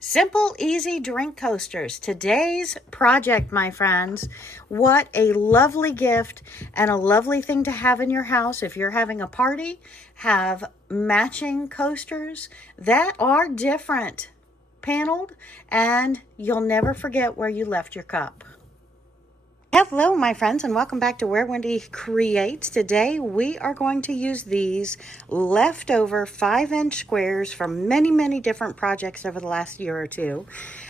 Simple, easy drink coasters. Today's project, my friends. What a lovely gift and a lovely thing to have in your house. If you're having a party, have matching coasters that are different, paneled, and you'll never forget where you left your cup. Hello, my friends, and welcome back to Where Wendy Creates. Today, we are going to use these leftover 5-inch squares from many different projects over the last year or two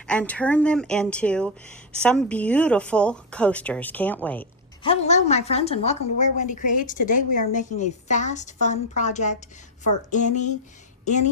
and turn them into some beautiful coasters. Can't wait. Hello, my friends, and welcome to Where Wendy Creates. Today, we are making a fast, fun project for any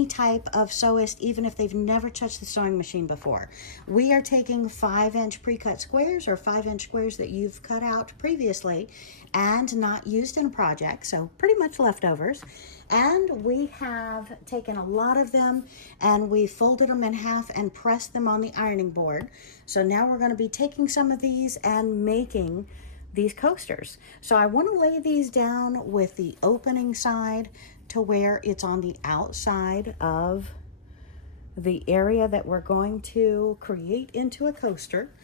type of sewist, even if they've never touched the sewing machine before. We are taking 5-inch pre-cut squares or 5-inch squares that you've cut out previously and not used in a project, so pretty much leftovers. And we have taken a lot of them and we folded them in half and pressed them on the ironing board. So now we're going to be taking some of these and making these coasters. So I want to lay these down with the opening side to where it's on the outside of the area that we're going to create into a coaster.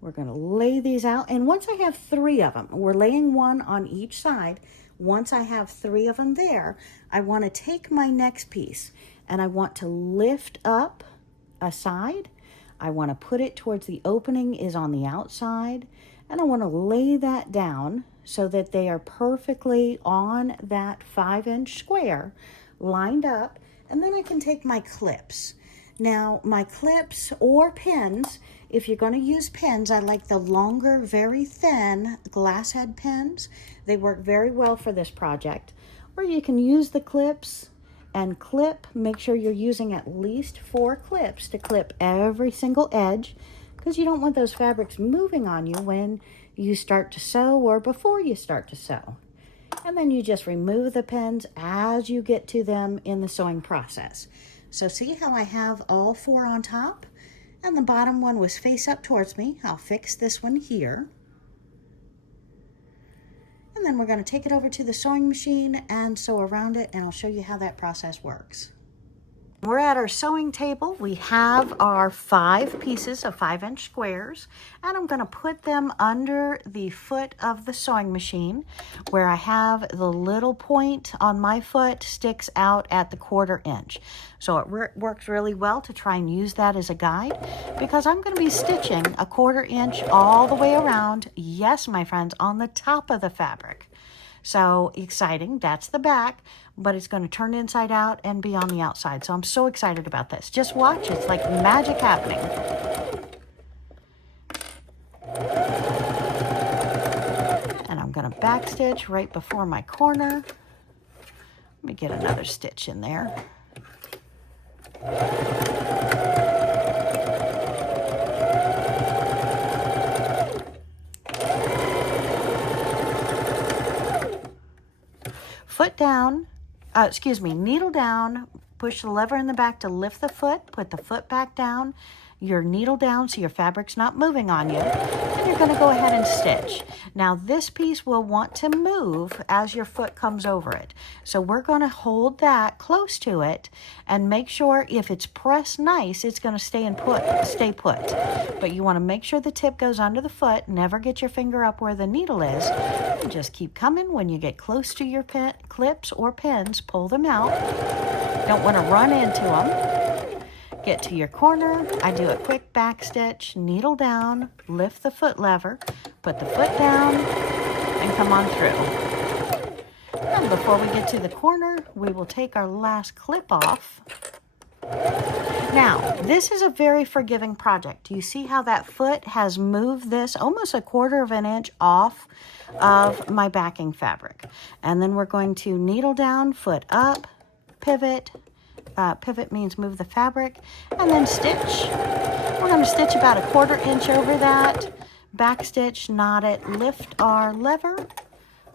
We're going to lay these out, and once I have 3 of them, we're laying one on each side. Once I have 3 of them there, I want to take my next piece and I want to lift up a side. I want to put it towards the opening is on the outside, and I want to lay that down so that they are perfectly on that 5-inch square lined up. And then I can take my clips. Now, my clips or pins, if you're going to use pins, I like the longer, very thin glass head pins. They work very well for this project. Or you can use the clips and clip. Make sure you're using at least 4 clips to clip every single edge, because you don't want those fabrics moving on you when you start to sew or before you start to sew. And then you just remove the pins as you get to them in the sewing process. So see how I have all 4 on top? And the bottom one was face up towards me. I'll fix this one here. And then we're going to take it over to the sewing machine and sew around it, and I'll show you how that process works. We're at our sewing table. We have our 5 pieces of 5-inch squares, and I'm going to put them under the foot of the sewing machine where I have the little point on my foot sticks out at the 1/4 inch. So it works really well to try and use that as a guide, because I'm going to be stitching a 1/4 inch all the way around. Yes, my friends, on the top of the fabric. So exciting. That's the back, but it's going to turn inside out and be on the outside. So I'm so excited about this. Just watch. It's like magic happening. And I'm going to back stitch right before my corner. Let me get another stitch in there. Foot down, needle down, push the lever in the back to lift the foot, put the foot back down, your needle down so your fabric's not moving on you, and you're going to go ahead and stitch. Now this piece will want to move as your foot comes over it. So we're going to hold that close to it and make sure if it's pressed nice, it's going to stay put. But you want to make sure the tip goes under the foot. Never get your finger up where the needle is. And just keep coming. When you get close to your clips or pins, pull them out. Don't want to run into them. Get to your corner. I do a quick back stitch, needle down, lift the foot lever, put the foot down, and come on through. And before we get to the corner, we will take our last clip off. Now, this is a very forgiving project. You see how that foot has moved this almost a 1/4 inch off of my backing fabric. And then we're going to needle down, foot up, pivot. Pivot means move the fabric, and then stitch. We're going to stitch about a 1/4 inch over that, back stitch, knot it, lift our lever,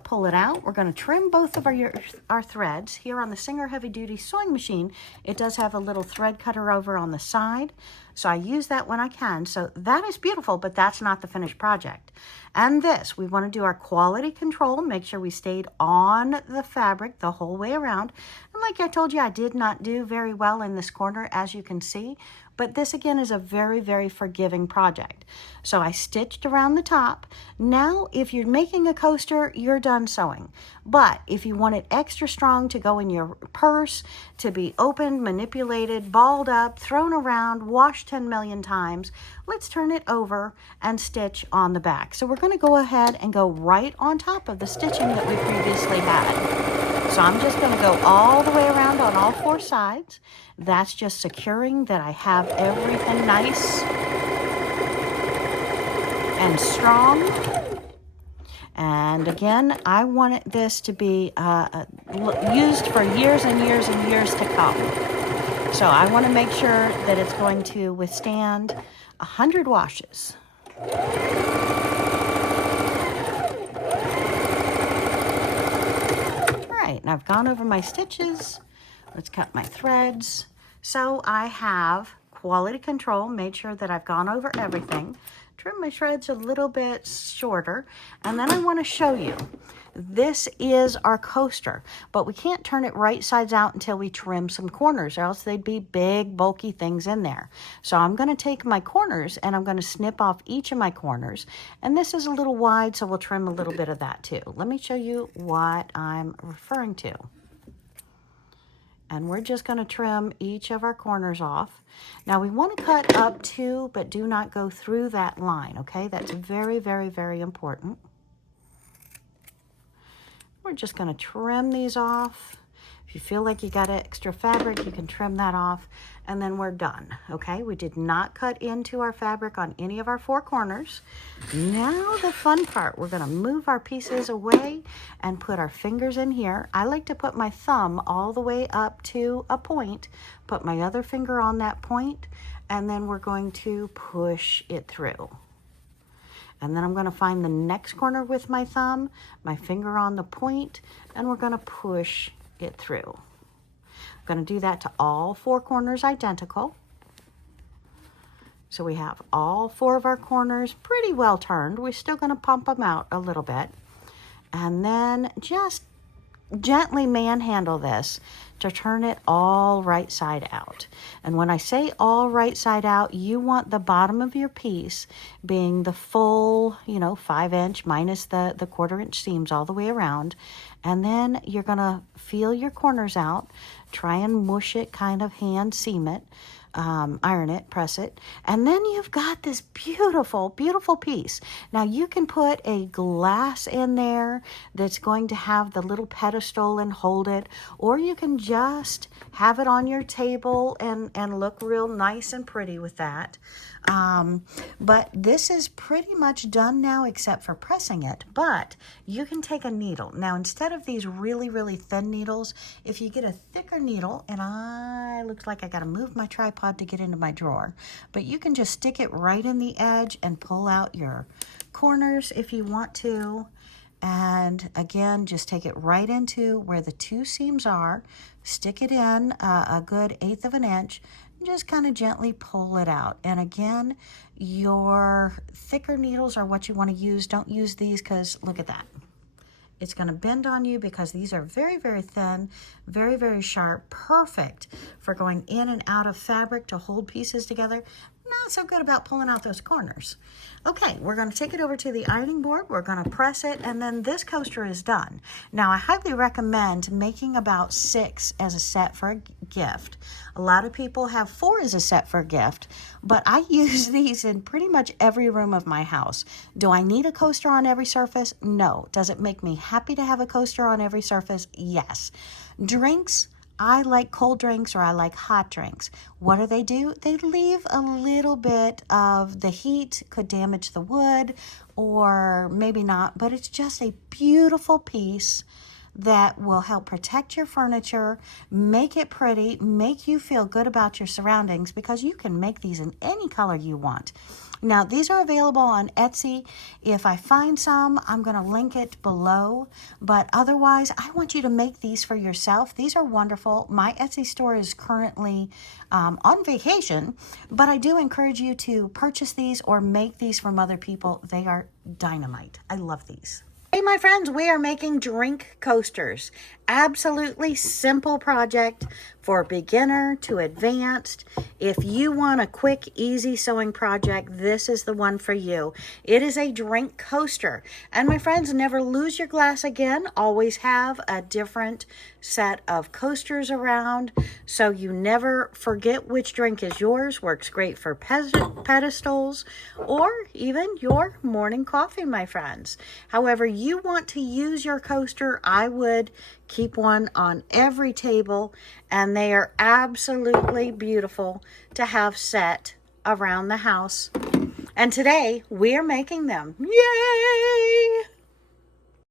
pull it out. We're going to trim both of our threads. Here on the Singer Heavy Duty Sewing Machine, it does have a little thread cutter over on the side, so I use that when I can. So that is beautiful, but that's not the finished project. And this, we want to do our quality control, make sure we stayed on the fabric the whole way around. And And like I told you, I did not do very well in this corner, as you can see, but this again is a very, very forgiving project. So I stitched around the top. Now, if you're making a coaster, you're done sewing. But if you want it extra strong to go in your purse, to be opened, manipulated, balled up, thrown around, washed 10 million times, let's turn it over and stitch on the back. So we're going to go ahead and go right on top of the stitching that we previously had. So I'm just going to go all the way around on all 4 sides. That's just securing that I have everything nice and strong. And again, I wanted this to be used for years and years and years to come. So I want to make sure that it's going to withstand 100 washes. And I've gone over my stitches. Let's cut my threads. So I have quality control, made sure that I've gone over everything, trim my threads a little bit shorter, and then I want to show you. This is our coaster, but we can't turn it right sides out until we trim some corners, or else they'd be big, bulky things in there. So I'm going to take my corners and I'm going to snip off each of my corners. And this is a little wide, so we'll trim a little bit of that too. Let me show you what I'm referring to. And we're just going to trim each of our corners off. Now we want to cut up to, but do not go through that line, okay? That's very, very, very important. We're just going to trim these off. If you feel like you got extra fabric, you can trim that off, and then we're done, okay? We did not cut into our fabric on any of our 4 corners. Now the fun part, we're going to move our pieces away and put our fingers in here. I like to put my thumb all the way up to a point, put my other finger on that point, and then we're going to push it through. And then I'm going to find the next corner with my thumb, my finger on the point, and we're going to push it through. I'm going to do that to all 4 corners identical. So we have all 4 of our corners pretty well turned. We're still going to pump them out a little bit. And then just gently manhandle this to turn it all right side out. And when I say all right side out, you want the bottom of your piece being the full, 5 inch minus the 1/4 inch seams all the way around. And then you're going to feel your corners out, try and mush it, kind of hand seam it, iron it, press it, and then you've got this beautiful, beautiful piece. Now you can put a glass in there that's going to have the little pedestal and hold it, or you can just have it on your table and look real nice and pretty with that. But this is pretty much done now except for pressing it, but you can take a needle. Now instead of these really, really thin needles, if you get a thicker needle, and looks like I got to move my tripod to get into my drawer, but you can just stick it right in the edge and pull out your corners if you want to. And again, just take it right into where the 2 seams are, stick it in a good 1/8 of an inch, and just kind of gently pull it out. And again, your thicker needles are what you want to use. Don't use these because look at that. It's going to bend on you because these are very, very thin, very, very sharp, perfect for going in and out of fabric to hold pieces together. Not so good about pulling out those corners. Okay, we're going to take it over to the ironing board. We're going to press it, and then this coaster is done. Now, I highly recommend making about 6 as a set for a gift. A lot of people have 4 as a set for a gift, but I use these in pretty much every room of my house. Do I need a coaster on every surface? No. Does it make me happy to have a coaster on every surface? Yes. Drinks, I like cold drinks or I like hot drinks. What do? They leave a little bit of the heat, could damage the wood, or maybe not, but it's just a beautiful piece that will help protect your furniture, make it pretty, make you feel good about your surroundings, because you can make these in any color you want. Now, these are available on Etsy. If I find some, I'm going to link it below. But otherwise, I want you to make these for yourself. These are wonderful. My Etsy store is currently on vacation, but I do encourage you to purchase these or make these from other people. They are dynamite. I love these. Hey, my friends, we are making drink coasters. absolutely simple project for beginner to advanced. If you want a quick, easy sewing project, this is the one for you. It is a drink coaster. And my friends, never lose your glass again. Always have a different set of coasters around so you never forget which drink is yours. Works great for pedestals or even your morning coffee, my friends. However you want to use your coaster, I would keep one on every table, and they are absolutely beautiful to have set around the house. And today we are making them. Yay!